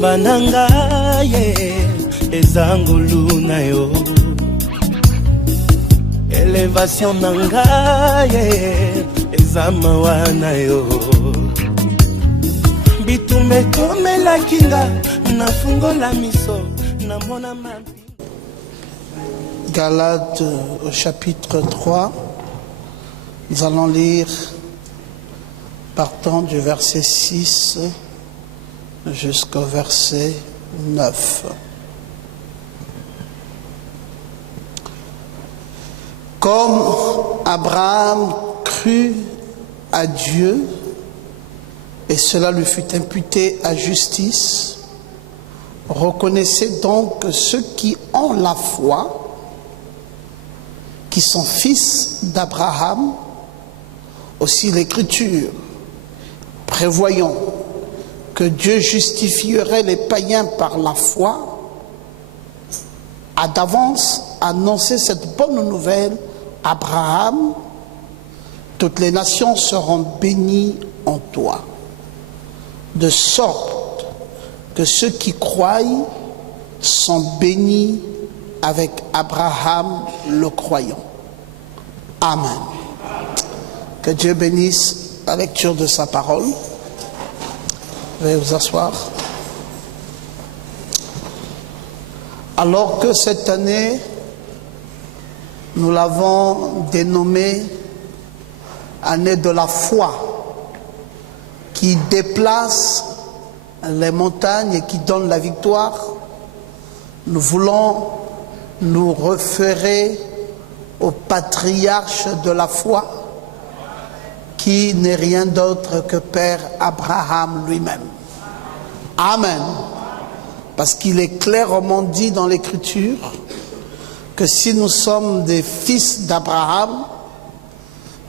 Pamba nangaye ezangulu na yo. Elevation nangaye ezamawa na yo. Bitume kome la kinga na fungo la miso na mona mampi. Galates au chapitre 3, nous allons lire partant du verset 6 jusqu'au verset 9. Comme Abraham crut à Dieu, et cela lui fut imputé à justice, reconnaissez donc que ceux qui ont la foi, qui sont fils d'Abraham, aussi l'Écriture, prévoyant que Dieu justifierait les païens par la foi, a d'avance annoncé cette bonne nouvelle à Abraham: toutes les nations seront bénies en toi, de sorte que ceux qui croient sont bénis avec Abraham le croyant. Amen. Que Dieu bénisse la lecture de sa parole. Veuillez vous asseoir. Alors que cette année, nous l'avons dénommée année de la foi, qui déplace les montagnes et qui donne la victoire, nous voulons nous référer au patriarche de la foi, qui n'est rien d'autre que Père Abraham lui-même. Amen. Parce qu'il est clairement dit dans l'Écriture que si nous sommes des fils d'Abraham,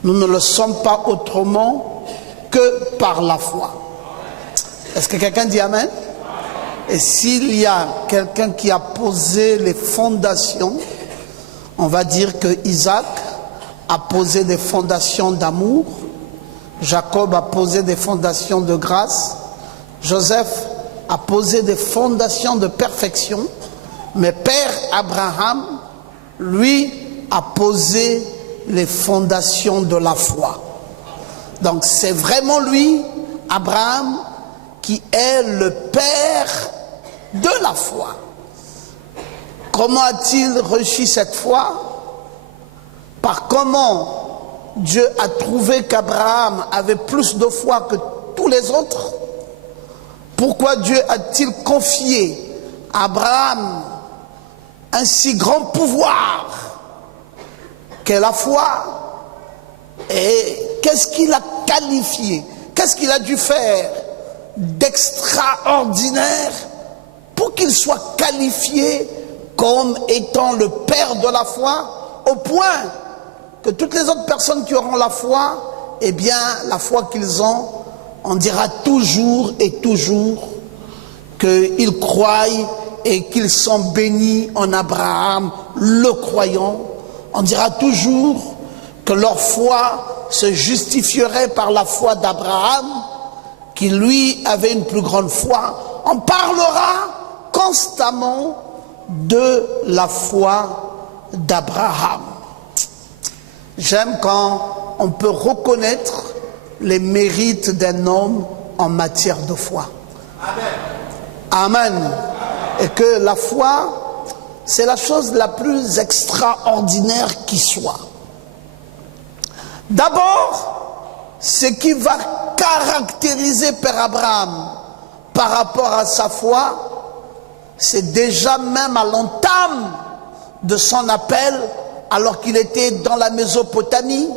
nous ne le sommes pas autrement que par la foi. Est-ce que quelqu'un dit Amen? Et s'il y a quelqu'un qui a posé les fondations, on va dire que Isaac a posé des fondations d'amour, Jacob a posé des fondations de grâce, Joseph a posé des fondations de perfection, mais Père Abraham, lui, a posé les fondations de la foi. Donc c'est vraiment lui, Abraham, qui est le père de la foi. Comment a-t-il reçu cette foi? Par comment Dieu a trouvé qu'Abraham avait plus de foi que tous les autres? Pourquoi Dieu a-t-il confié à Abraham un si grand pouvoir qu'est la foi? Et qu'est-ce qu'il a qualifié? Qu'est-ce qu'il a dû faire d'extraordinaire pour qu'il soit qualifié comme étant le père de la foi, au point que toutes les autres personnes qui auront la foi, eh bien la foi qu'ils ont, on dira toujours et toujours qu'ils croient et qu'ils sont bénis en Abraham le croyant. On dira toujours que leur foi se justifierait par la foi d'Abraham, qui lui avait une plus grande foi. On parlera constamment de la foi d'Abraham. J'aime quand on peut reconnaître les mérites d'un homme en matière de foi. Amen. Et que la foi, c'est la chose la plus extraordinaire qui soit. D'abord, ce qui va caractériser Père Abraham par rapport à sa foi, c'est déjà même à l'entame de son appel, alors qu'il était dans la Mésopotamie,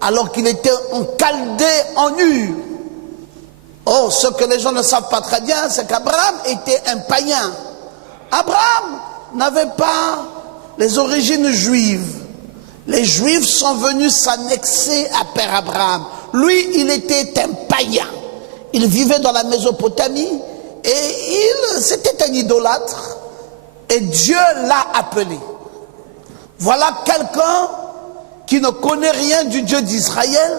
alors qu'il était en Chaldée, en Ur. Oh, ce que les gens ne savent pas très bien, c'est qu'Abraham était un païen. Abraham n'avait pas les origines juives. Les Juifs sont venus s'annexer à Père Abraham. Lui, il était un païen. Il vivait dans la Mésopotamie et c'était un idolâtre. Et Dieu l'a appelé. Voilà quelqu'un qui ne connaît rien du Dieu d'Israël,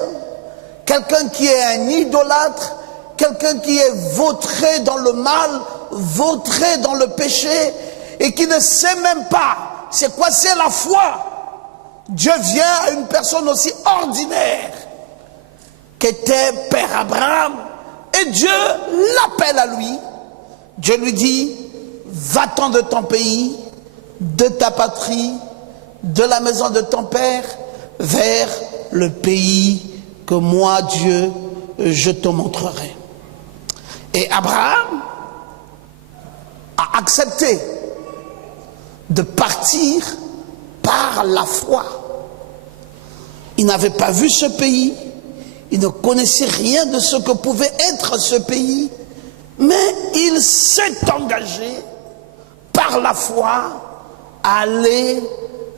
quelqu'un qui est un idolâtre, quelqu'un qui est vautré dans le mal, vautré dans le péché et qui ne sait même pas c'est quoi c'est la foi, Dieu vient à une personne aussi ordinaire qu'était Père Abraham et Dieu l'appelle à lui. Dieu lui dit, va-t'en de ton pays, de ta patrie, de la maison de ton père, vers le pays que moi, Dieu, je te montrerai. Et Abraham a accepté de partir par la foi. Il n'avait pas vu ce pays, il ne connaissait rien de ce que pouvait être ce pays, mais il s'est engagé par la foi à aller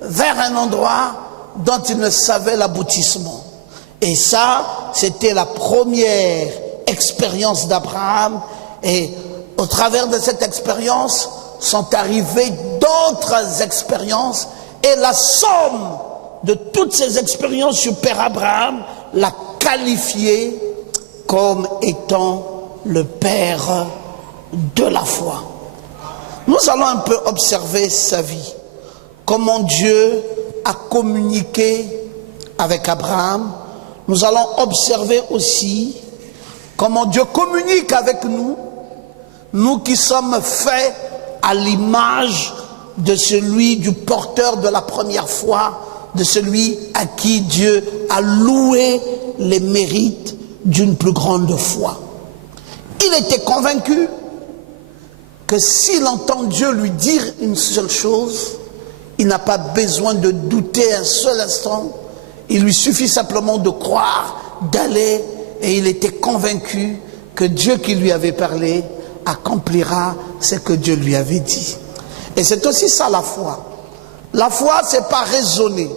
vers un endroit dont il ne savait l'aboutissement. Et ça, c'était la première expérience d'Abraham. Et au travers de cette expérience, sont arrivées d'autres expériences. Et la somme de toutes ces expériences sur Père Abraham l'a qualifié comme étant le père de la foi. Nous allons un peu observer sa vie. Comment Dieu a communiqué avec Abraham. Nous allons observer aussi comment Dieu communique avec nous, nous qui sommes faits à l'image de celui du porteur de la première foi, de celui à qui Dieu a loué les mérites d'une plus grande foi. Il était convaincu que s'il entend Dieu lui dire une seule chose, il n'a pas besoin de douter un seul instant. Il lui suffit simplement de croire, d'aller, et il était convaincu que Dieu qui lui avait parlé accomplira ce que Dieu lui avait dit. Et c'est aussi ça la foi. La foi, c'est pas raisonner.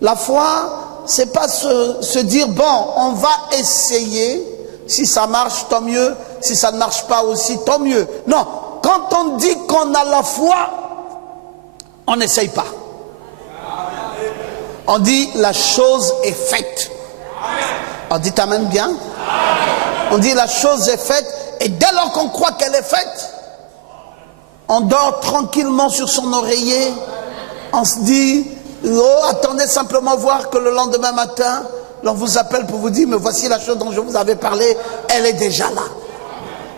La foi, c'est pas se dire, bon, on va essayer, si ça marche, tant mieux, si ça ne marche pas aussi, tant mieux. Non, quand on dit qu'on a la foi, on n'essaye pas. On dit la chose est faite. On dit amen bien. On dit la chose est faite et dès lors qu'on croit qu'elle est faite, on dort tranquillement sur son oreiller. On se dit, oh, attendez simplement voir que le lendemain matin, l'on vous appelle pour vous dire, mais voici la chose dont je vous avais parlé, elle est déjà là.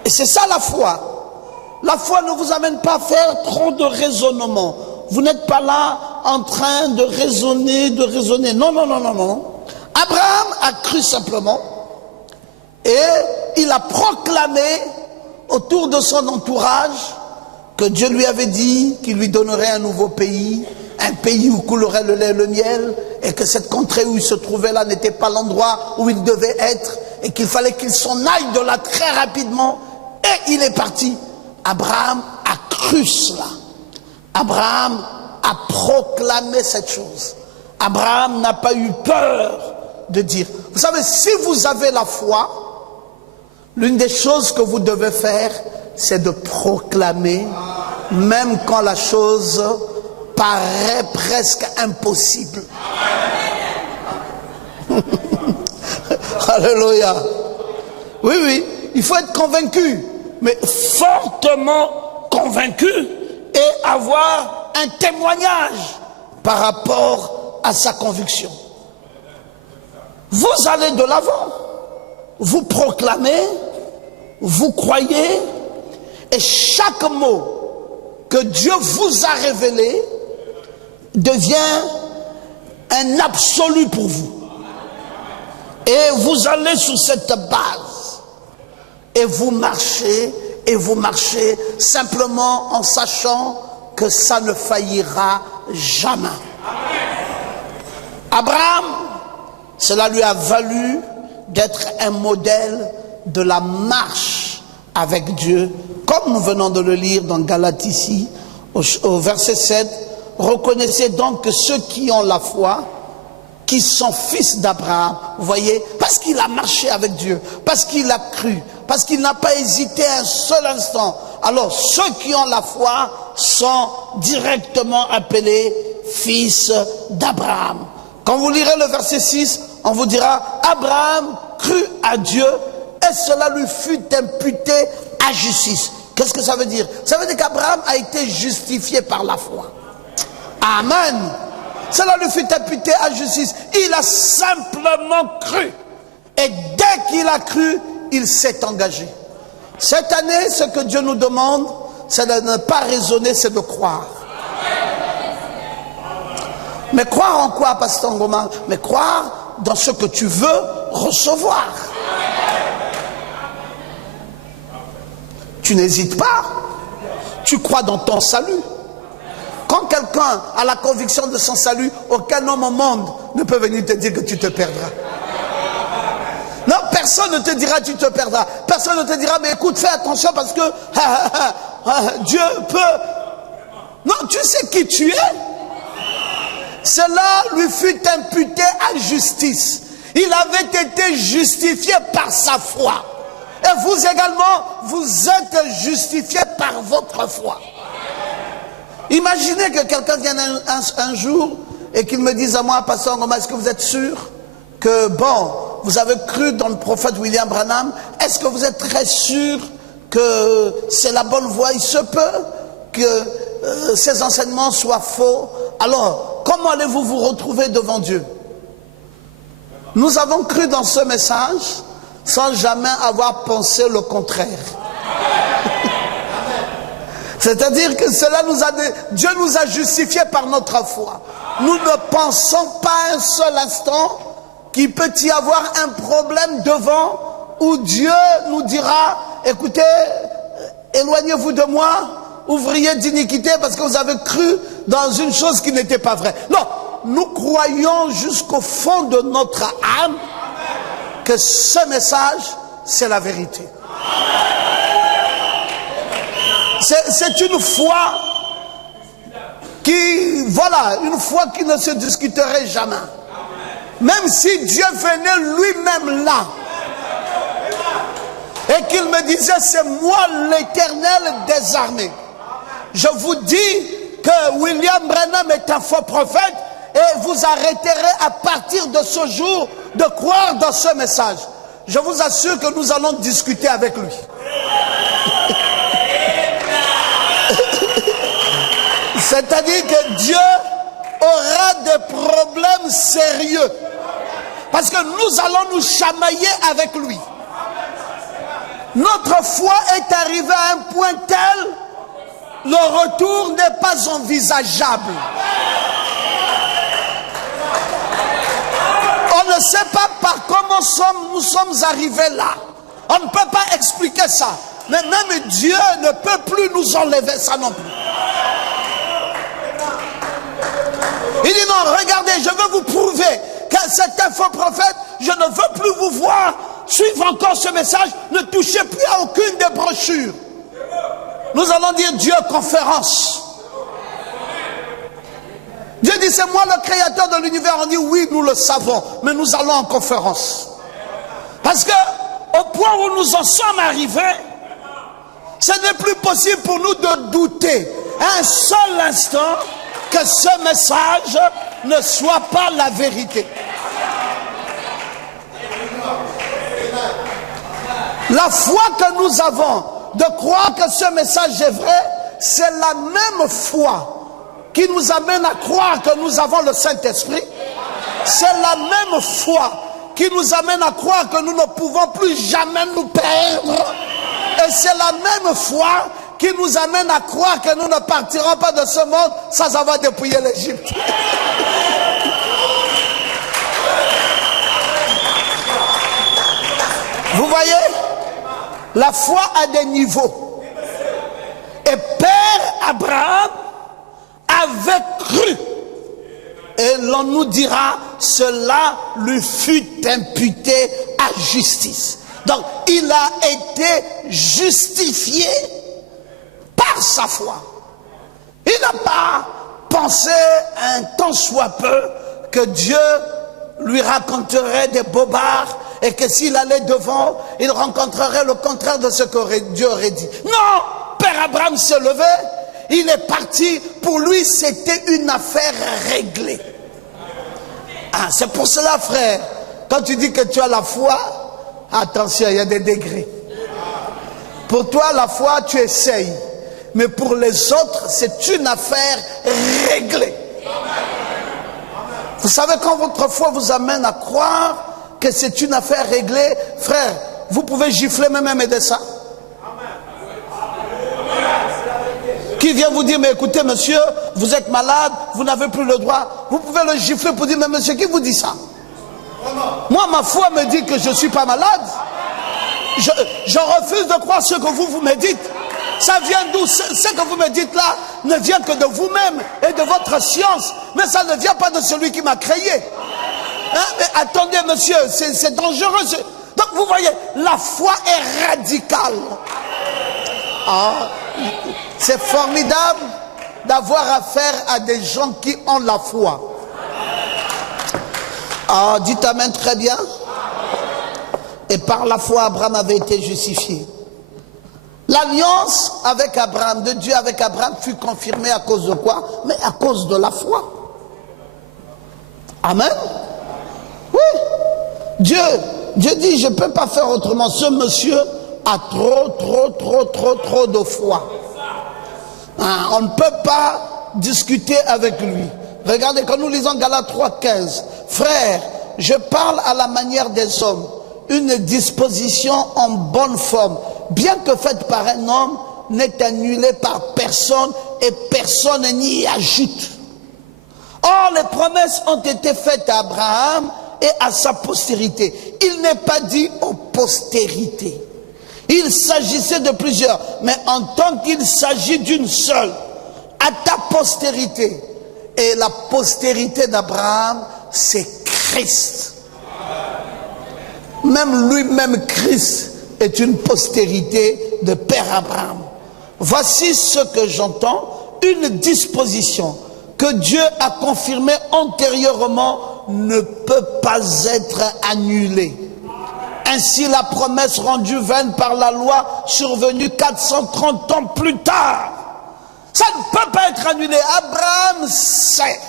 Et c'est ça la foi. La foi ne vous amène pas à faire trop de raisonnement. Vous n'êtes pas là en train de raisonner, Non, non, non, non, non. Abraham a cru simplement et il a proclamé autour de son entourage que Dieu lui avait dit qu'il lui donnerait un nouveau pays, un pays où coulerait le lait et le miel, et que cette contrée où il se trouvait là n'était pas l'endroit où il devait être, et qu'il fallait qu'il s'en aille de là très rapidement, et il est parti. Abraham a cru cela. Abraham a proclamé cette chose. Abraham n'a pas eu peur de dire. Vous savez, si vous avez la foi, l'une des choses que vous devez faire, c'est de proclamer, même quand la chose paraît presque impossible. Alléluia. Oui, oui, il faut être convaincu, mais fortement convaincu et avoir un témoignage par rapport à sa conviction. Vous allez de l'avant, vous proclamez, vous croyez, et chaque mot que Dieu vous a révélé devient un absolu pour vous. Et vous allez sur cette base et vous marchez simplement en sachant que ça ne faillira jamais. Abraham, cela lui a valu d'être un modèle de la marche avec Dieu, comme nous venons de le lire dans Galates ici, au verset 7. Reconnaissez donc que ceux qui ont la foi, qui sont fils d'Abraham, vous voyez, parce qu'il a marché avec Dieu, parce qu'il a cru, parce qu'il n'a pas hésité un seul instant. Alors ceux qui ont la foi sont directement appelés fils d'Abraham. Quand vous lirez le verset 6, on vous dira, Abraham crut à Dieu et cela lui fut imputé à justice. Qu'est-ce que ça veut dire? Ça veut dire qu'Abraham a été justifié par la foi. Amen. Cela lui fut imputé à justice. Il a simplement cru. Et dès qu'il a cru, il s'est engagé. Cette année, ce que Dieu nous demande, c'est de ne pas raisonner, c'est de croire. Mais croire en quoi, Pasteur Ngoma? Mais croire dans ce que tu veux recevoir. Tu n'hésites pas. Tu crois dans ton salut. Quand quelqu'un a la conviction de son salut, aucun homme au monde ne peut venir te dire que tu te perdras. Non, personne ne te dira tu te perdras. Personne ne te dira mais écoute, fais attention parce que Dieu peut. Non, tu sais qui tu es. Cela lui fut imputé à justice. Il avait été justifié par sa foi. Et vous également, vous êtes justifiés par votre foi. Imaginez que quelqu'un vienne un jour et qu'il me dise à moi, Pasteur Ngoma, est-ce que vous êtes sûr que, bon, vous avez cru dans le prophète William Branham, est-ce que vous êtes très sûr que c'est la bonne voie? Il se peut que ces enseignements soient faux. Alors, comment allez-vous vous retrouver devant Dieu? Nous avons cru dans ce message sans jamais avoir pensé le contraire. C'est-à-dire que Dieu nous a justifiés par notre foi. Nous ne pensons pas un seul instant qu'il peut y avoir un problème devant où Dieu nous dira, écoutez, éloignez-vous de moi, ouvriers d'iniquité, parce que vous avez cru dans une chose qui n'était pas vraie. Non, nous croyons jusqu'au fond de notre âme que ce message, c'est la vérité. C'est une foi qui, voilà, une foi qui ne se discuterait jamais. Même si Dieu venait lui-même là et qu'il me disait c'est moi l'Éternel des armées. Je vous dis que William Branham est un faux prophète et vous arrêterez à partir de ce jour de croire dans ce message. Je vous assure que nous allons discuter avec lui. C'est-à-dire que Dieu aura des problèmes sérieux. Parce que nous allons nous chamailler avec lui. Notre foi est arrivée à un point tel, le retour n'est pas envisageable. On ne sait pas par comment nous sommes arrivés là. On ne peut pas expliquer ça. Mais même Dieu ne peut plus nous enlever ça non plus. Il dit non, regardez, je veux vous prouver que c'est un faux prophète. Je ne veux plus vous voir suivre encore ce message. Ne touchez plus à aucune des brochures. Nous allons dire Dieu conférence. Dieu dit c'est moi le créateur de l'univers. On dit oui, nous le savons, mais nous allons en conférence. Parce que au point où nous en sommes arrivés, ce n'est plus possible pour nous de douter un seul instant que ce message ne soit pas la vérité. La foi que nous avons de croire que ce message est vrai, c'est la même foi qui nous amène à croire que nous avons le Saint-Esprit. C'est la même foi qui nous amène à croire que nous ne pouvons plus jamais nous perdre. Et c'est la même foi qui nous amène à croire que nous ne partirons pas de ce monde sans avoir dépouillé l'Égypte. Vous voyez, la foi a des niveaux. Et Père Abraham avait cru. Et l'on nous dira, cela lui fut imputé à justice. Donc, il a été justifié par sa foi. Il n'a pas pensé un tant soit peu que Dieu lui raconterait des bobards et que s'il allait devant, il rencontrerait le contraire de ce que Dieu aurait dit. Non, Père Abraham s'est levé, il est parti, pour lui c'était une affaire réglée. Ah, c'est pour cela, frère, quand tu dis que tu as la foi, attention, il y a des degrés. Pour toi, la foi, tu essayes. Mais pour les autres, c'est une affaire réglée. Vous savez, quand votre foi vous amène à croire que c'est une affaire réglée, frère, vous pouvez gifler même un médecin. Qui vient vous dire, mais écoutez monsieur, vous êtes malade, vous n'avez plus le droit. Vous pouvez le gifler pour dire, mais monsieur, qui vous dit ça? Moi, ma foi me dit que je ne suis pas malade. Je refuse de croire ce que vous me dites. Ça vient d'où? Ce que vous me dites là ne vient que de vous-même et de votre science. Mais ça ne vient pas de celui qui m'a créé. Hein? Mais attendez monsieur, c'est dangereux. Donc vous voyez, la foi est radicale. Ah, c'est formidable d'avoir affaire à des gens qui ont la foi. Ah, dites amen très bien. Et par la foi, Abraham avait été justifié. L'alliance avec Abraham, de Dieu avec Abraham, fut confirmée à cause de quoi? Mais à cause de la foi. Amen. Oui. Dieu dit, je ne peux pas faire autrement. Ce monsieur a trop de foi. Hein, on ne peut pas discuter avec lui. Regardez, quand nous lisons Galates 3,15, frère, je parle à la manière des hommes, une disposition en bonne forme, bien que faite par un homme, n'est annulée par personne et personne n'y ajoute. Or, les promesses ont été faites à Abraham et à sa postérité. Il n'est pas dit aux postérités. Il s'agissait de plusieurs, mais en tant qu'il s'agit d'une seule, à ta postérité. Et la postérité d'Abraham, c'est Christ. Même lui-même, Christ, est une postérité de Père Abraham. Voici ce que j'entends, une disposition que Dieu a confirmée antérieurement ne peut pas être annulée. Ainsi, la promesse rendue vaine par la loi, survenue 430 ans plus tard, ça ne peut pas être annulé. Abraham sait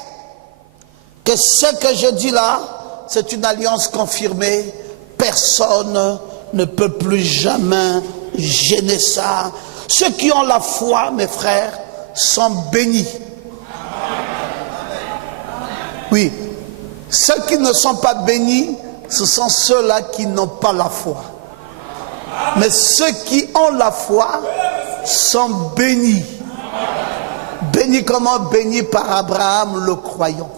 que ce que je dis là, c'est une alliance confirmée. Personne ne peut plus jamais gêner ça. Ceux qui ont la foi, mes frères, sont bénis. Oui, ceux qui ne sont pas bénis, ce sont ceux-là qui n'ont pas la foi. Mais ceux qui ont la foi sont bénis. Bénis comment? Bénis par Abraham le croyant.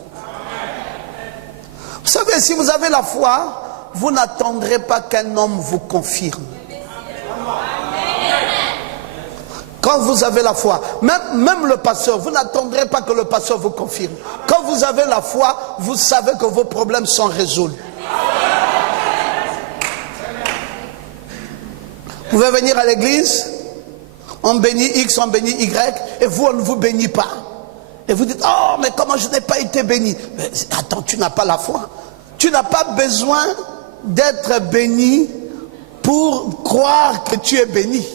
Vous savez, si vous avez la foi, vous n'attendrez pas qu'un homme vous confirme. Quand vous avez la foi, même le pasteur, vous n'attendrez pas que le pasteur vous confirme. Quand vous avez la foi, vous savez que vos problèmes sont résolus. Vous pouvez venir à l'église, on bénit X, on bénit Y, et vous, on ne vous bénit pas. Et vous dites, oh, mais comment je n'ai pas été béni? Mais attends, tu n'as pas la foi. Tu n'as pas besoin d'être béni pour croire que tu es béni.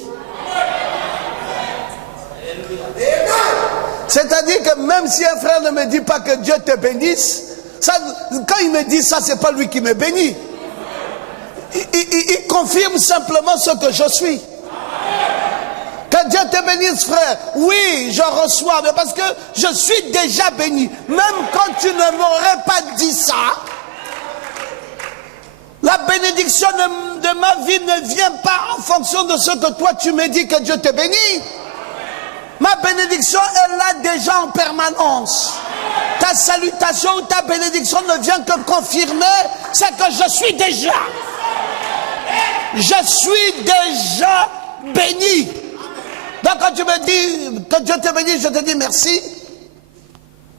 C'est-à-dire que même si un frère ne me dit pas que Dieu te bénisse, ça, quand il me dit ça, c'est pas lui qui me bénit. Il confirme simplement ce que je suis. Que Dieu te bénisse, frère. Oui, je reçois, mais parce que je suis déjà béni. Même quand tu ne m'aurais pas dit ça, la bénédiction de ma vie ne vient pas en fonction de ce que toi tu me dis que Dieu te bénit. Ma bénédiction est là déjà en permanence. Ta salutation ou ta bénédiction ne vient que confirmer ce que je suis déjà. Je suis déjà béni. Donc quand tu me dis que Dieu te bénisse, je te dis merci.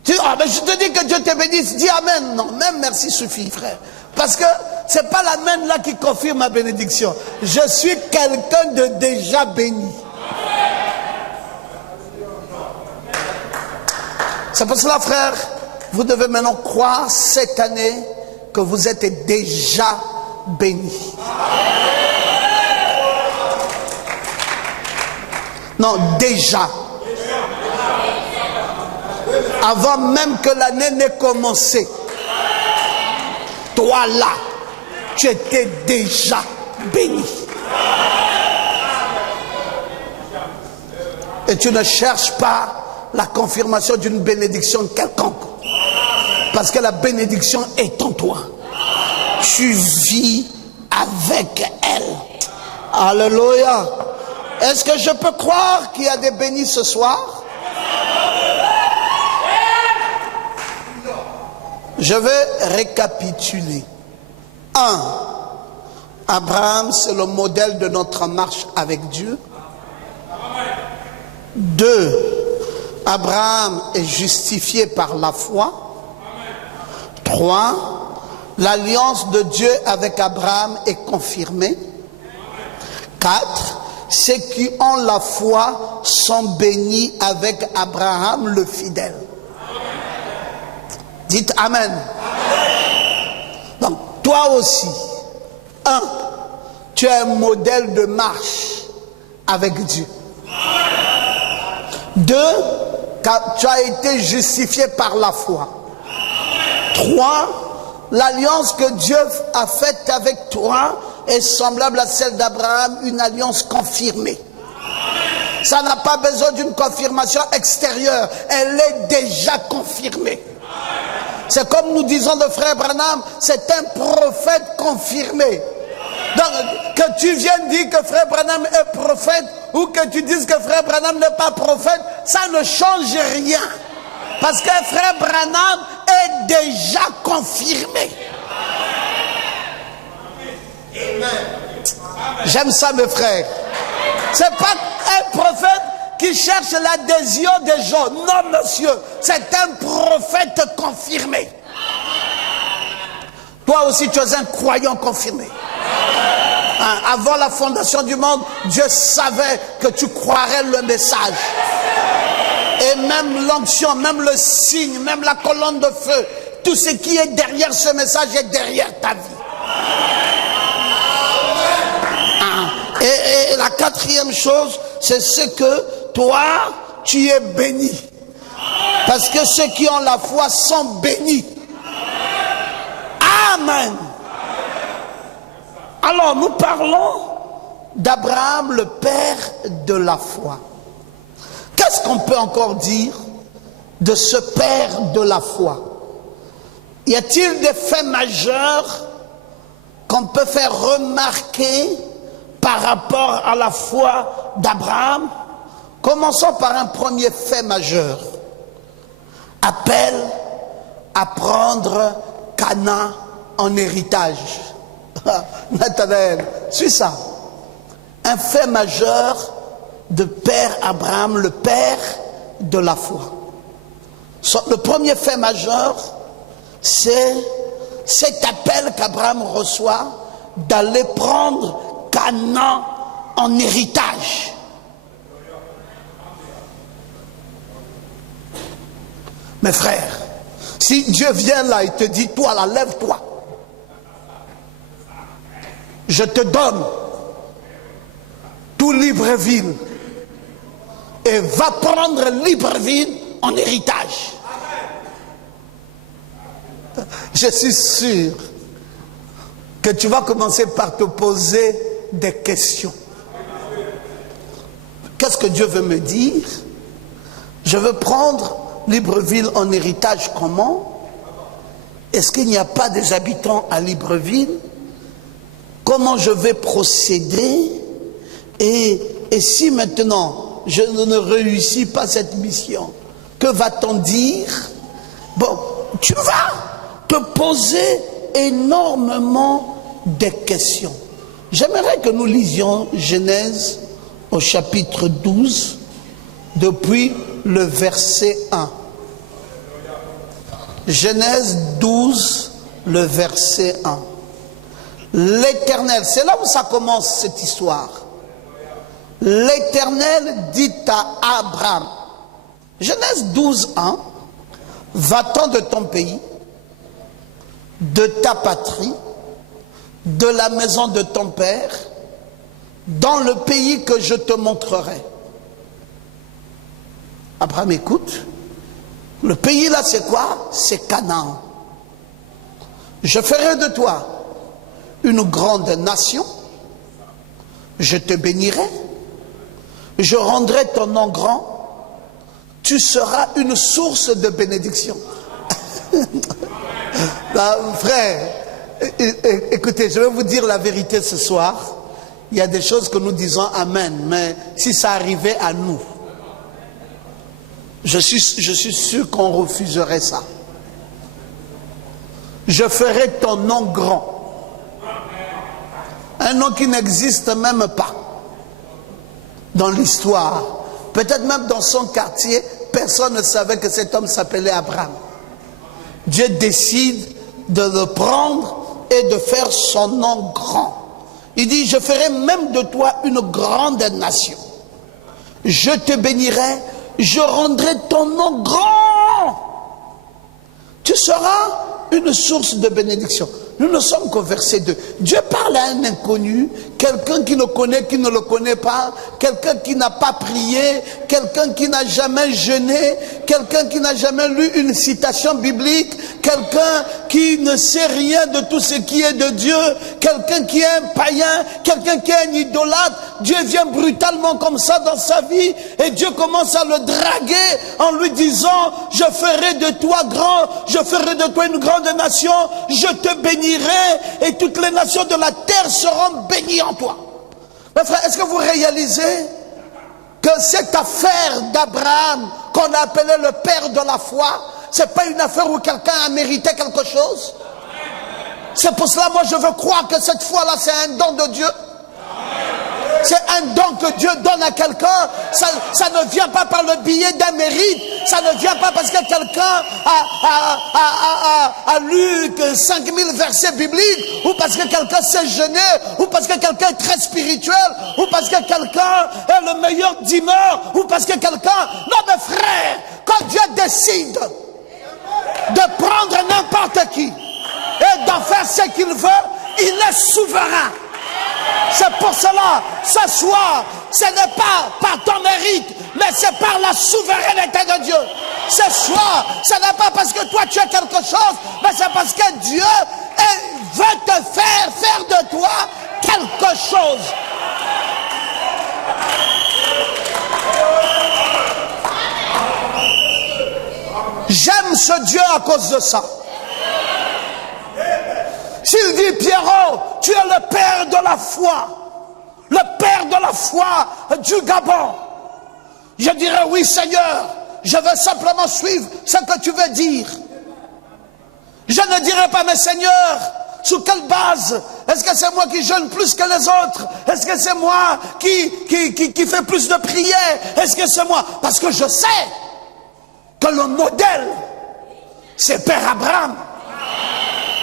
Mais je te dis que Dieu te bénisse, dis amen. Non, même merci suffit, frère. Parce que c'est pas l'amen là qui confirme ma bénédiction. Je suis quelqu'un de déjà béni. C'est pour cela, frère, vous devez maintenant croire cette année que vous êtes déjà béni. Non, déjà. Avant même que l'année n'ait commencé. Toi là, tu étais déjà béni. Et tu ne cherches pas la confirmation d'une bénédiction quelconque. Parce que la bénédiction est en toi. Tu vis avec elle. Alléluia. Est-ce que je peux croire qu'il y a des bénis ce soir? Je vais récapituler. 1. Abraham, c'est le modèle de notre marche avec Dieu. 2. Abraham est justifié par la foi. 3. L'alliance de Dieu avec Abraham est confirmée. 4. Ceux qui ont la foi sont bénis avec Abraham le fidèle. Dites Amen. Donc, toi aussi, 1, tu es un modèle de marche avec Dieu. 2, tu as été justifié par la foi. 3, l'alliance que Dieu a faite avec toi est semblable à celle d'Abraham, une alliance confirmée. Ça n'a pas besoin d'une confirmation extérieure, elle est déjà confirmée. C'est comme nous disons de frère Branham, c'est un prophète confirmé. Donc, que tu viennes dire que frère Branham est prophète ou que tu dises que frère Branham n'est pas prophète, ça ne change rien. Parce que frère Branham est déjà confirmé. J'aime ça mes frères. C'est pas un prophète qui cherche l'adhésion des gens. Non monsieur, c'est un prophète confirmé. Toi aussi tu es un croyant confirmé. Avant la fondation du monde, Dieu savait que tu croirais le message. Et même l'onction, même le signe, même la colonne de feu, tout ce qui est derrière ce message est derrière ta vie. Et la quatrième chose, c'est ce que toi, tu es béni. Parce que ceux qui ont la foi sont bénis. Amen. Alors, nous parlons d'Abraham, le père de la foi. Qu'est-ce qu'on peut encore dire de ce père de la foi? Y a-t-il des faits majeurs qu'on peut faire remarquer par rapport à la foi d'Abraham? Commençons par un premier fait majeur. Appel à prendre Canaan en héritage. Nathanaël, suis ça. Un fait majeur de père Abraham, le père de la foi. Le premier fait majeur, c'est cet appel qu'Abraham reçoit d'aller prendre Canaan en héritage. Mes frères, si Dieu vient là et te dit, toi là, lève-toi. Je te donne tout Libreville et va prendre Libreville en héritage. Je suis sûr que tu vas commencer par te poser des questions. Qu'est-ce que Dieu veut me dire? Je veux prendre Libreville en héritage comment? Est-ce qu'il n'y a pas des habitants à Libreville? Comment je vais procéder? Et si maintenant je ne réussis pas cette mission, que va-t-on dire? Bon, tu vas te poser énormément de questions. J'aimerais que nous lisions Genèse au chapitre 12, depuis le verset 1. Genèse 12, le verset 1. L'Éternel, c'est là où ça commence cette histoire. L'Éternel dit à Abraham, Genèse 12, 1, va-t'en de ton pays, de ta patrie, de la maison de ton père, dans le pays que je te montrerai. Abraham écoute. Le pays là c'est quoi? C'est Canaan. Je ferai de toi une grande nation. Je te bénirai. je rendrai ton nom grand, tu seras une source de bénédiction. Frère, écoutez, je vais vous dire la vérité ce soir. Il y a des choses que nous disons amen, mais si ça arrivait à nous, je suis sûr qu'on refuserait ça. Je ferai ton nom grand. Un nom qui n'existe même pas dans l'histoire. Peut-être même dans son quartier, personne ne savait que cet homme s'appelait Abraham. Dieu décide de le prendre et de faire son nom grand. Il dit, je ferai même de toi une grande nation. Je te bénirai, je rendrai ton nom grand. Tu seras une source de bénédiction. Nous ne sommes qu'au verset 2. Dieu parle à un inconnu, quelqu'un qui ne connaît, qui ne le connaît pas, quelqu'un qui n'a pas prié, quelqu'un qui n'a jamais jeûné, quelqu'un qui n'a jamais lu une citation biblique, quelqu'un qui ne sait rien de tout ce qui est de Dieu, quelqu'un qui est un païen, quelqu'un qui est un idolâtre. Dieu vient brutalement comme ça dans sa vie et Dieu commence à le draguer en lui disant, je ferai de toi grand, je ferai de toi une grande nation, je te bénirai et toutes les nations de la terre seront bénies en toi. Mes frères, est-ce que vous réalisez que cette affaire d'Abraham, qu'on a appelé le père de la foi, c'est pas une affaire où quelqu'un a mérité quelque chose? C'est pour cela, moi, je veux croire que cette foi-là, c'est un don de Dieu. C'est un don que Dieu donne à quelqu'un. Ça ne vient pas par le biais d'un mérite. Ça ne vient pas parce que quelqu'un a lu 5000 versets bibliques, ou parce que quelqu'un sait jeûner, ou parce que quelqu'un est très spirituel, ou parce que quelqu'un est le meilleur dîmeur, ou parce que quelqu'un... Non, mes frères, quand Dieu décide de prendre n'importe qui et d'en faire ce qu'il veut, il est souverain. C'est pour cela, ce soir, ce n'est pas par ton mérite, mais c'est par la souveraineté de Dieu. Ce soir, ce n'est pas parce que toi tu as quelque chose, mais c'est parce que Dieu veut te faire de toi quelque chose. J'aime ce Dieu à cause de ça. S'il dit, Pierrot, tu es le père de la foi, le père de la foi du Gabon, je dirais, oui Seigneur, je veux simplement suivre ce que tu veux dire. Je ne dirai pas, mais Seigneur, sous quelle base? Est-ce que c'est moi qui jeûne plus que les autres? Est-ce que c'est moi qui fait plus de prières? Est-ce que c'est moi? Parce que je sais que le modèle, c'est Père Abraham.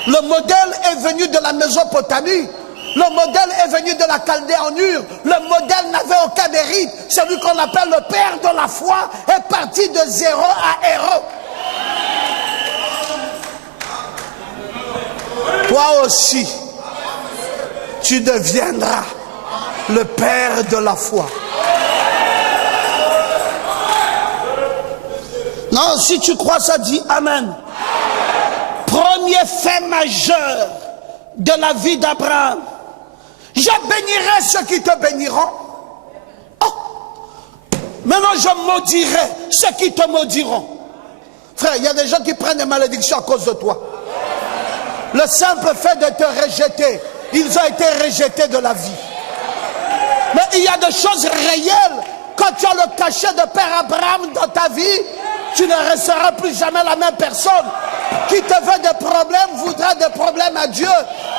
Le modèle est venu de la Mésopotamie. Le modèle est venu de la Chaldée en Ur. Le modèle n'avait aucun mérite. Celui qu'on appelle le père de la foi est parti de zéro à héros. Toi aussi, tu deviendras le père de la foi. Non, si tu crois ça, dis Amen. Premier fait majeur de la vie d'Abraham. Je bénirai ceux qui te béniront. Oh, maintenant je maudirai ceux qui te maudiront. Frère, il y a des gens qui prennent des malédictions à cause de toi. Le simple fait de te rejeter, ils ont été rejetés de la vie. Mais il y a des choses réelles. Quand tu as le cachet de Père Abraham dans ta vie, tu ne resteras plus jamais la même personne. Qui te veut des problèmes, voudra des problèmes à Dieu.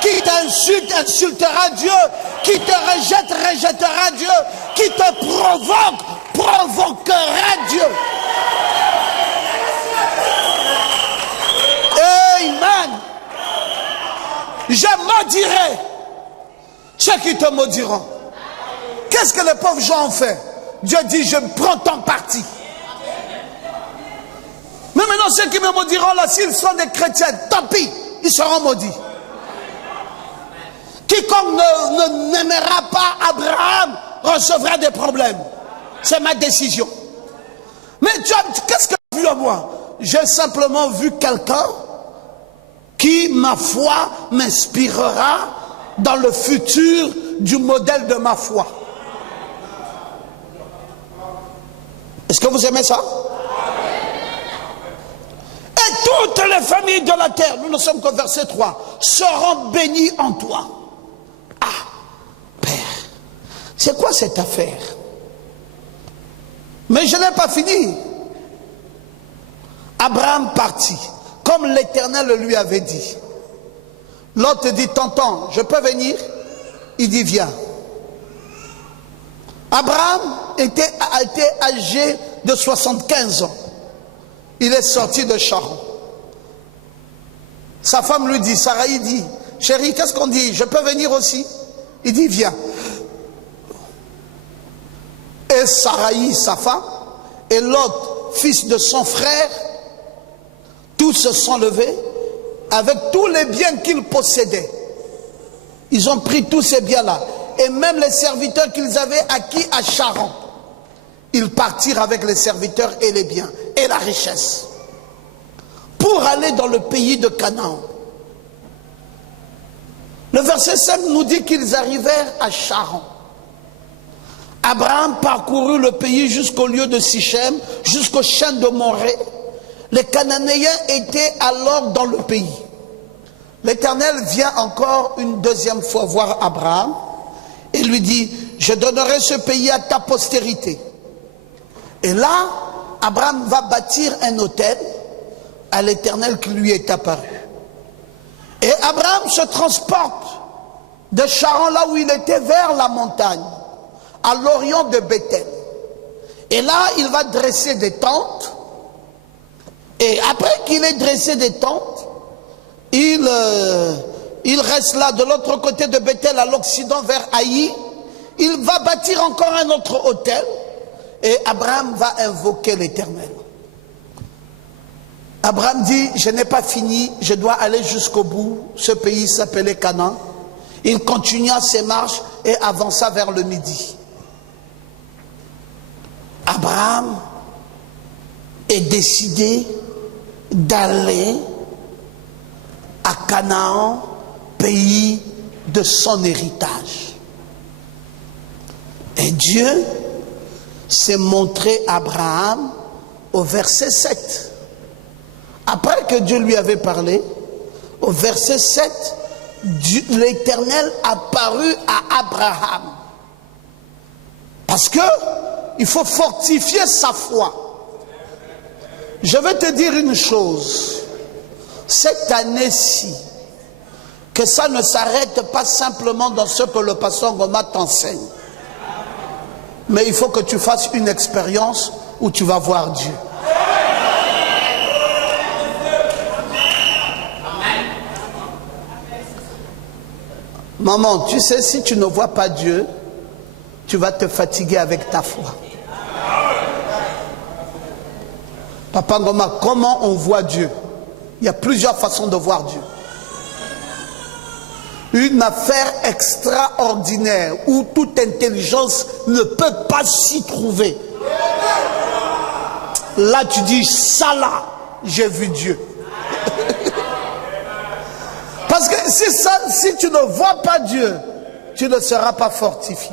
Qui t'insulte, insultera Dieu. Qui te rejette, rejettera Dieu. Qui te provoque, provoquera Dieu. Amen. Je maudirai ceux qui te maudiront. Qu'est-ce que les pauvres gens ont fait? Dieu dit, je prends ton parti. Mais maintenant, ceux qui me maudiront là, s'ils sont des chrétiens, tant pis, ils seront maudits. Quiconque n'aimera pas Abraham recevra des problèmes. C'est ma décision. Mais qu'est-ce que tu as vu à moi? J'ai simplement vu quelqu'un qui, ma foi, m'inspirera dans le futur du modèle de ma foi. Est-ce que vous aimez ça? Et toutes les familles de la terre, nous ne sommes qu'au verset 3, seront bénies en toi. Ah, Père, c'est quoi cette affaire? Mais je n'ai pas fini. Abraham partit, comme l'Éternel lui avait dit. L'autre dit, tonton, je peux venir? Il dit, viens. Abraham a été âgé de 75 ans. Il est sorti de Charan. Sa femme lui dit, Sarai dit, chérie, qu'est-ce qu'on dit? Je peux venir aussi? Il dit, viens. Et Sarai, sa femme, et l'autre, fils de son frère, tous se sont levés avec tous les biens qu'ils possédaient. Ils ont pris tous ces biens-là. Et même les serviteurs qu'ils avaient acquis à Charan. Ils partirent avec les serviteurs et les biens et la richesse pour aller dans le pays de Canaan. Le verset 5 nous dit qu'ils arrivèrent à Charan. Abraham parcourut le pays jusqu'au lieu de Sichem, jusqu'au champ de Morée. Les Cananéens étaient alors dans le pays. L'Éternel vient encore une deuxième fois voir Abraham et lui dit, je donnerai ce pays à ta postérité. Et là, Abraham va bâtir un autel à l'Éternel qui lui est apparu. Et Abraham se transporte de Charan, là où il était, vers la montagne, à l'orient de Bethel. Et là, il va dresser des tentes. Et après qu'il ait dressé des tentes, il reste là de l'autre côté de Bethel, à l'occident, vers Haï. Il va bâtir encore un autre autel. Et Abraham va invoquer l'Éternel. Abraham dit, je n'ai pas fini, je dois aller jusqu'au bout. Ce pays s'appelait Canaan. Il continua ses marches et avança vers le midi. Abraham est décidé d'aller à Canaan, pays de son héritage. Et Dieu s'est montré à Abraham au verset 7. Après que Dieu lui avait parlé, au verset 7, l'Éternel apparut à Abraham. Parce que il faut fortifier sa foi. Je vais te dire une chose. Cette année-ci, que ça ne s'arrête pas simplement dans ce que le pasteur Ngoma t'enseigne. Mais il faut que tu fasses une expérience où tu vas voir Dieu. Maman, tu sais, si tu ne vois pas Dieu, tu vas te fatiguer avec ta foi. Papa Ngoma, comment on voit Dieu? Il y a plusieurs façons de voir Dieu. Une affaire extraordinaire où toute intelligence ne peut pas s'y trouver. Là, tu dis, ça là, j'ai vu Dieu. Parce que si tu ne vois pas Dieu, tu ne seras pas fortifié.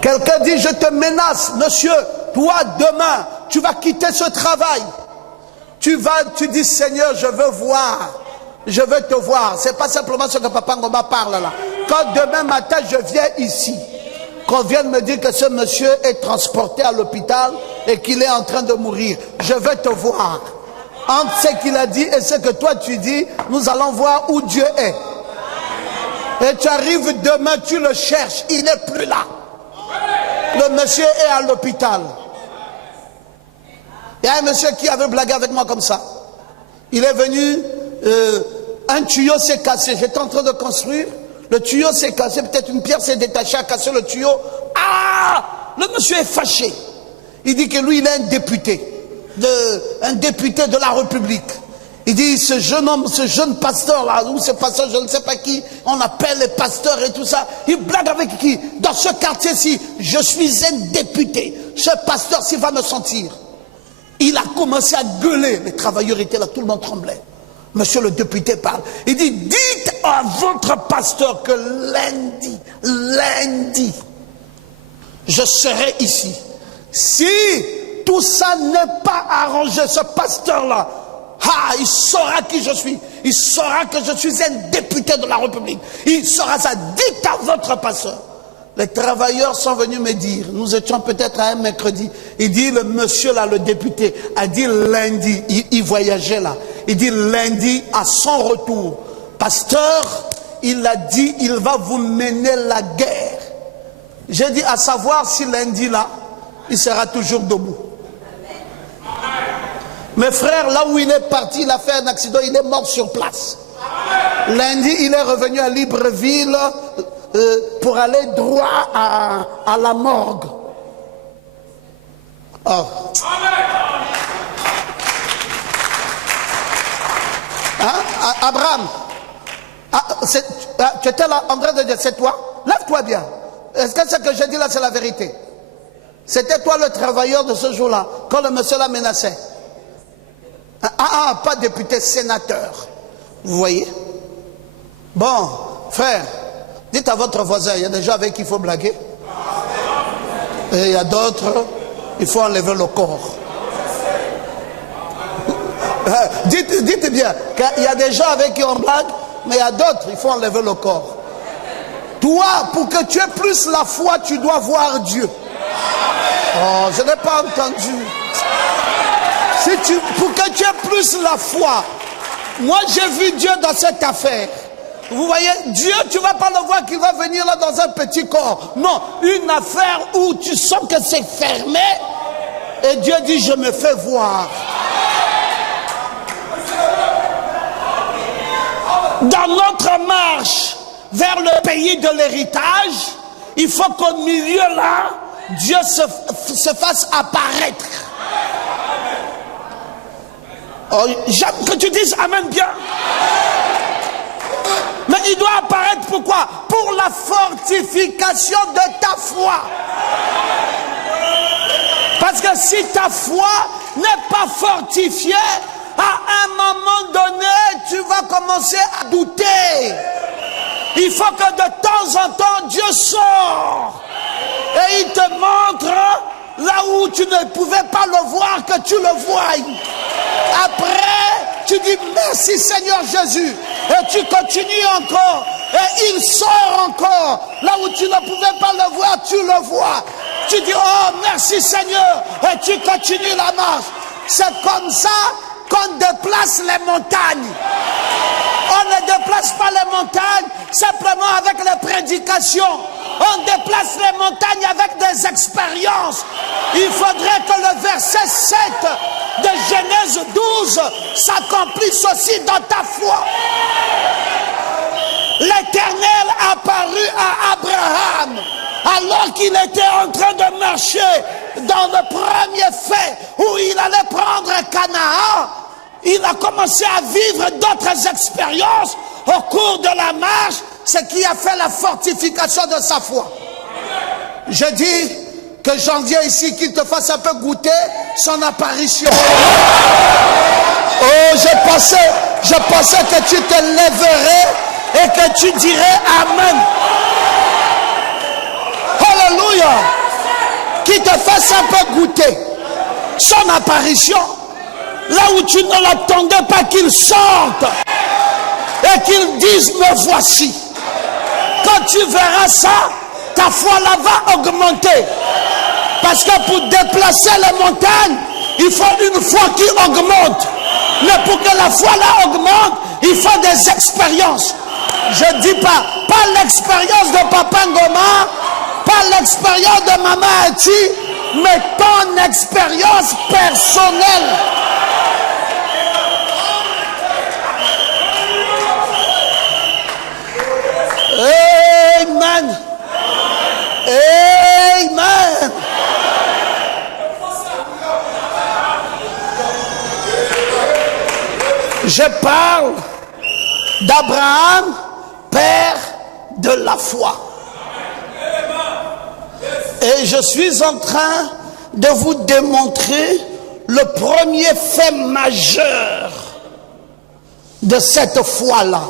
Quelqu'un dit, je te menace, monsieur, toi demain, tu vas quitter ce travail. Tu dis, Seigneur, je veux voir, je veux te voir. C'est pas simplement ce que Papa Ngoma parle là. Quand demain matin, je viens ici, qu'on vienne me dire que ce monsieur est transporté à l'hôpital et qu'il est en train de mourir, je veux te voir. Entre ce qu'il a dit et ce que toi tu dis, nous allons voir où Dieu est. Et tu arrives demain, tu le cherches, il n'est plus là. Le monsieur est à l'hôpital. Il y a un monsieur qui avait blagué avec moi comme ça. Il est venu, un tuyau s'est cassé. J'étais en train de construire. Le tuyau s'est cassé. Peut-être une pierre s'est détachée, a cassé le tuyau. Ah! Le monsieur est fâché. Il dit que lui, il est un député de la République. Il dit, ce jeune homme, ce jeune pasteur là, ou ce pasteur, je ne sais pas qui, on appelle les pasteurs et tout ça. Il blague avec qui? Dans ce quartier-ci, je suis un député. Ce pasteur, s'il va me sentir. Il a commencé à gueuler. Les travailleurs étaient là, tout le monde tremblait. Monsieur le député parle. Il dit, dites à votre pasteur que lundi, je serai ici. Si tout ça n'est pas arrangé, ce pasteur-là, il saura qui je suis. Il saura que je suis un député de la République. Il saura ça. Dites à votre pasteur. Les travailleurs sont venus me dire, nous étions peut-être à un mercredi, il dit, le monsieur là, le député, a dit lundi, il voyageait là, il dit lundi, à son retour, pasteur, il a dit, il va vous mener la guerre. J'ai dit, à savoir si lundi là, il sera toujours debout. Mes frères, là où il est parti, il a fait un accident, il est mort sur place. Lundi, il est revenu à Libreville, pour aller droit à la morgue. Oh. Hein? Abraham, tu étais là en train de dire, c'est toi? Lève-toi bien. Est-ce que ce que je dis là, c'est la vérité? C'était toi le travailleur de ce jour-là, quand le monsieur l'a menacé? Pas député, sénateur. Vous voyez? Bon, frère, dites à votre voisin, il y a des gens avec qui il faut blaguer. Et il y a d'autres, il faut enlever le corps. Dites bien, qu'il y a des gens avec qui on blague, mais il y a d'autres, il faut enlever le corps. Toi, pour que tu aies plus la foi, tu dois voir Dieu. Oh, je n'ai pas entendu. Pour que tu aies plus la foi, moi j'ai vu Dieu dans cette affaire. Vous voyez, Dieu, tu ne vas pas le voir qu'il va venir là dans un petit corps. Non, une affaire où tu sens que c'est fermé et Dieu dit, je me fais voir. Dans notre marche vers le pays de l'héritage, il faut qu'au milieu là, Dieu se fasse apparaître. Oh, j'aime que tu dises amen bien. Mais il doit apparaître pourquoi? Pour la fortification de ta foi. Parce que si ta foi n'est pas fortifiée, à un moment donné, tu vas commencer à douter. Il faut que de temps en temps, Dieu sort. Et il te montre là où tu ne pouvais pas le voir, que tu le voies. Après, tu dis merci Seigneur Jésus. Et tu continues encore. Et il sort encore. Là où tu ne pouvais pas le voir, tu le vois. Tu dis oh merci Seigneur. Et tu continues la marche. C'est comme ça qu'on déplace les montagnes. On ne déplace pas les montagnes simplement avec les prédications. On déplace les montagnes avec des expériences. Il faudrait que le verset 7 de Genèse 12 s'accomplisse aussi dans ta foi. L'Éternel apparut à Abraham alors qu'il était en train de marcher dans le premier fait où il allait prendre Canaan. Il a commencé à vivre d'autres expériences au cours de la marche, ce qui a fait la fortification de sa foi. Je dis que j'en viens ici, qu'il te fasse un peu goûter son apparition. Oh, je pensais que tu te lèverais et que tu dirais Amen. Alléluia. Qu'il te fasse un peu goûter son apparition. Là où tu ne l'attendais pas qu'il sorte et qu'il dise me voici. Quand tu verras ça, ta foi là va augmenter. Parce que pour déplacer les montagnes, il faut une foi qui augmente. Mais pour que la foi là augmente, il faut des expériences. Je ne dis pas l'expérience de Papa Ngoma, pas l'expérience de Maman Ati, mais ton expérience personnelle. Amen. Amen. Je parle d'Abraham, père de la foi. Et je suis en train de vous démontrer le premier fait majeur de cette foi-là.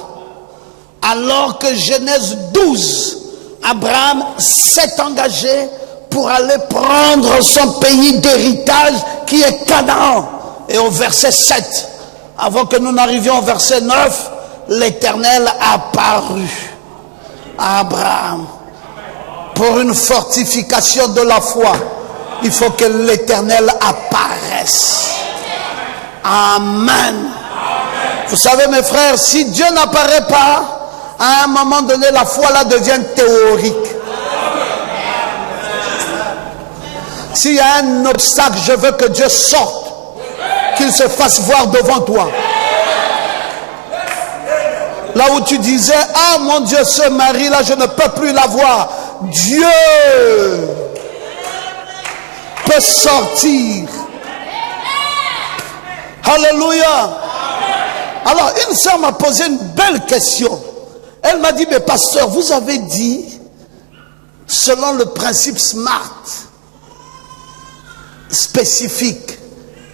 Alors que Genèse 12, Abraham s'est engagé pour aller prendre son pays d'héritage qui est Canaan. Et au verset 7, avant que nous n'arrivions au verset 9, l'Éternel a apparu à Abraham. Pour une fortification de la foi, il faut que l'Éternel apparaisse. Amen. Vous savez mes frères, si Dieu n'apparaît pas, à un moment donné, la foi là devient théorique. S'il y a un obstacle, je veux que Dieu sorte, qu'il se fasse voir devant toi. Là où tu disais, ah mon Dieu, ce mari là, je ne peux plus la voir. Dieu peut sortir. Alléluia. Alors une sœur m'a posé une belle question. Elle m'a dit, mais pasteur, vous avez dit, selon le principe SMART, spécifique,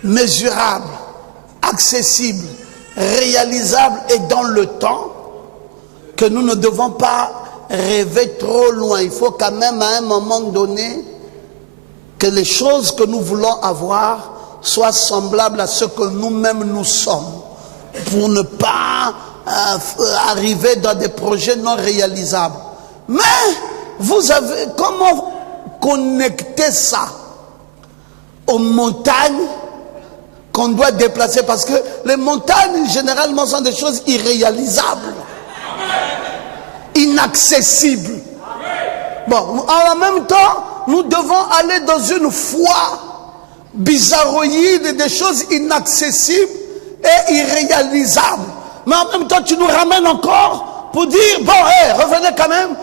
mesurable, accessible, réalisable et dans le temps, que nous ne devons pas rêver trop loin. Il faut quand même à un moment donné que les choses que nous voulons avoir soient semblables à ce que nous-mêmes nous sommes, pour ne pas arriver dans des projets non réalisables. Mais vous avez comment connecter ça aux montagnes qu'on doit déplacer, parce que les montagnes généralement sont des choses irréalisables, inaccessibles. Bon, en même temps, nous devons aller dans une foi bizarroïde, des choses inaccessibles et irréalisables. Mais en même temps, tu nous ramènes encore pour dire, bon, revenez quand même,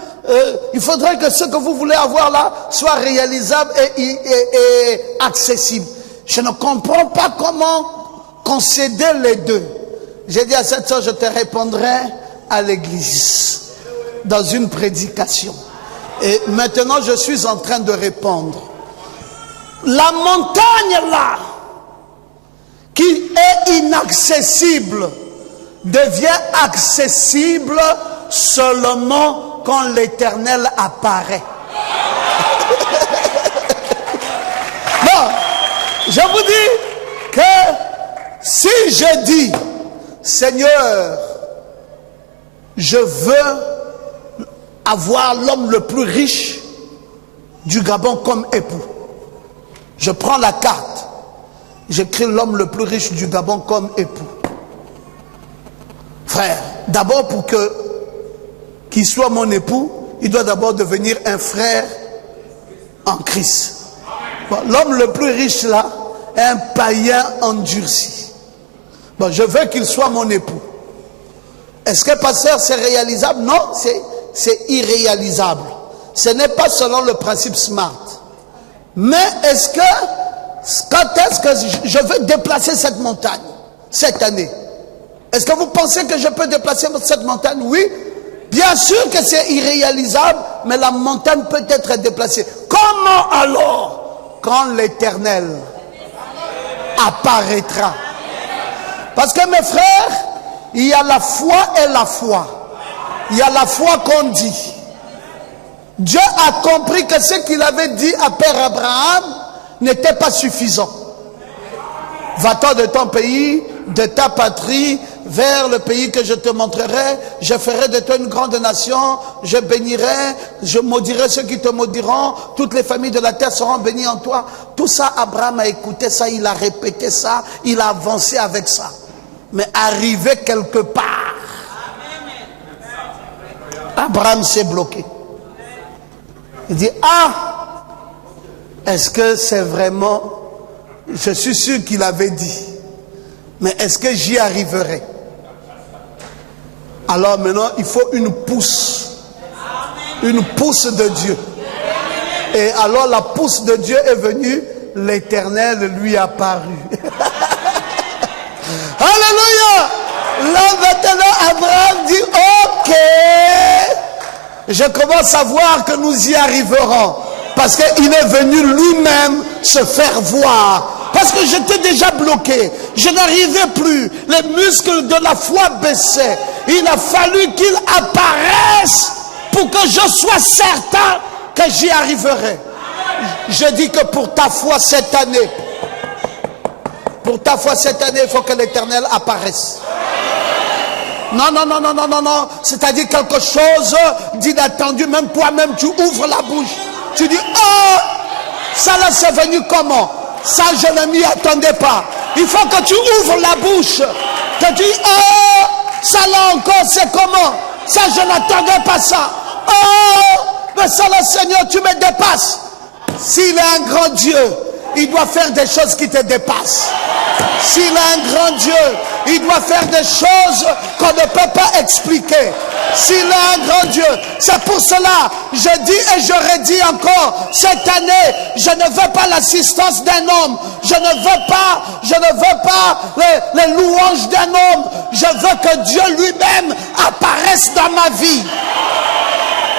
il faudrait que ce que vous voulez avoir là soit réalisable et accessible. Je ne comprends pas comment concéder les deux. J'ai dit à cette soeur, je te répondrai à l'église, dans une prédication. Et maintenant, je suis en train de répondre. La montagne là, qui est inaccessible, devient accessible seulement quand l'Éternel apparaît. Non, je vous dis que si je dis, Seigneur, je veux avoir l'homme le plus riche du Gabon comme époux. Je prends la carte, j'écris l'homme le plus riche du Gabon comme époux. Frère, d'abord pour qu'il soit mon époux, il doit d'abord devenir un frère en Christ. Bon, l'homme le plus riche là est un païen endurci. Bon, je veux qu'il soit mon époux. Est-ce que pasteur c'est réalisable? Non, c'est irréalisable. Ce n'est pas selon le principe SMART. Mais est-ce que, quand est-ce que je veux déplacer cette montagne cette année? Est-ce que vous pensez que je peux déplacer cette montagne? Oui. Bien sûr que c'est irréalisable, mais la montagne peut être déplacée. Comment alors? Quand l'Éternel apparaîtra. Parce que mes frères, il y a la foi et la foi. Il y a la foi qu'on dit. Dieu a compris que ce qu'il avait dit à Père Abraham n'était pas suffisant. Va-t'en de ton pays, de ta patrie, vers le pays que je te montrerai. Je ferai de toi une grande nation. Je bénirai, je maudirai ceux qui te maudiront. Toutes les familles de la terre seront bénies en toi. Tout ça, Abraham a écouté ça, il a répété ça, il a avancé avec ça. Mais arrivé quelque part, Abraham s'est bloqué. Il dit, ah, est-ce que c'est vraiment, je suis sûr qu'il avait dit, mais est-ce que j'y arriverai? Alors maintenant, il faut une pousse de Dieu. Et alors la pousse de Dieu est venue, l'Éternel lui est apparu. Alléluia! Là maintenant, Abraham dit, ok, je commence à voir que nous y arriverons. Parce qu'il est venu lui-même se faire voir Parce que j'étais déjà bloqué. Je n'arrivais plus. Les muscles de la foi baissaient. Il a fallu qu'il apparaisse pour que je sois certain que j'y arriverai. Je dis que pour ta foi cette année, il faut que l'Éternel apparaisse. Non. C'est-à-dire quelque chose d'inattendu. Même toi-même, tu ouvres la bouche. Tu dis, oh, ça là, c'est venu comment? Ça, je ne m'y attendais pas. Il faut que tu ouvres la bouche. Que tu dis, oh, ça là encore, c'est comment? Ça, je n'attendais pas ça. Oh, mais ça là, Seigneur, tu me dépasses. S'il est un grand Dieu, il doit faire des choses qui te dépassent. S'il est un grand Dieu, il doit faire des choses qu'on ne peut pas expliquer. S'il est un grand Dieu, c'est pour cela, je dis et je redis encore, cette année, je ne veux pas l'assistance d'un homme. Je ne veux pas les louanges d'un homme. Je veux que Dieu lui-même apparaisse dans ma vie.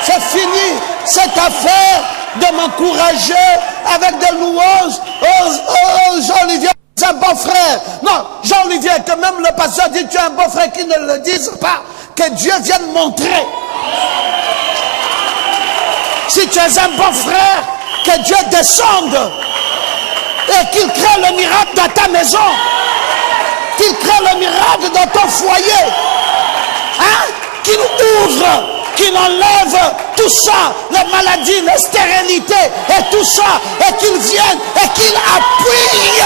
C'est fini cette affaire de m'encourager avec des louanges. Oh, Jean-Olivier, c'est un bon frère. Non, Jean-Olivier, que même le pasteur dit tu es un bon frère, qui ne le dise pas. Que Dieu vienne montrer. Si tu es un bon frère, que Dieu descende et qu'il crée le miracle dans ta maison. Qu'il crée le miracle dans ton foyer. Hein? Qu'il ouvre, qu'il enlève tout ça, les maladies, les stérilités et tout ça, et qu'il vienne et qu'il appuie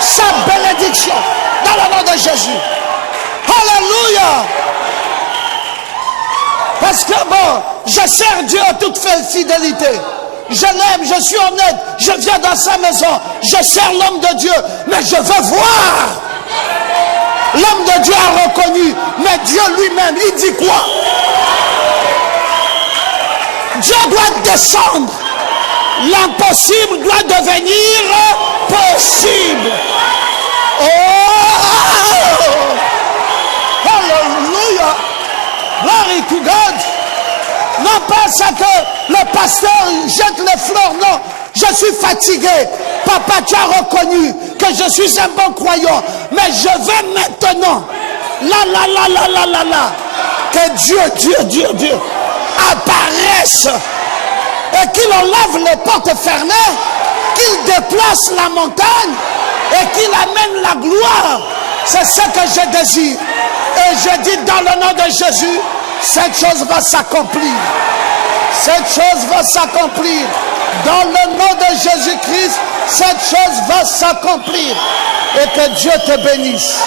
sa bénédiction dans le nom de Jésus. Alléluia. Parce que bon, je sers Dieu en toute fidélité. Je l'aime, je suis honnête, je viens dans sa maison, je sers l'homme de Dieu, mais je veux voir. L'homme de Dieu a reconnu, mais Dieu lui-même, il dit quoi? Dieu doit descendre. L'impossible doit devenir possible. Oh! Alléluia! Glory to God! Non pas ça que le pasteur jette les fleurs, non. Je suis fatigué. Papa, tu as reconnu que je suis un bon croyant. Mais je veux maintenant, que Dieu apparaisse et qu'il enlève les portes fermées, qu'il déplace la montagne et qu'il amène la gloire. C'est ce que je désire. Et je dis dans le nom de Jésus, cette chose va s'accomplir. Cette chose va s'accomplir. Dans le nom de Jésus-Christ, cette chose va s'accomplir. Et que Dieu te bénisse.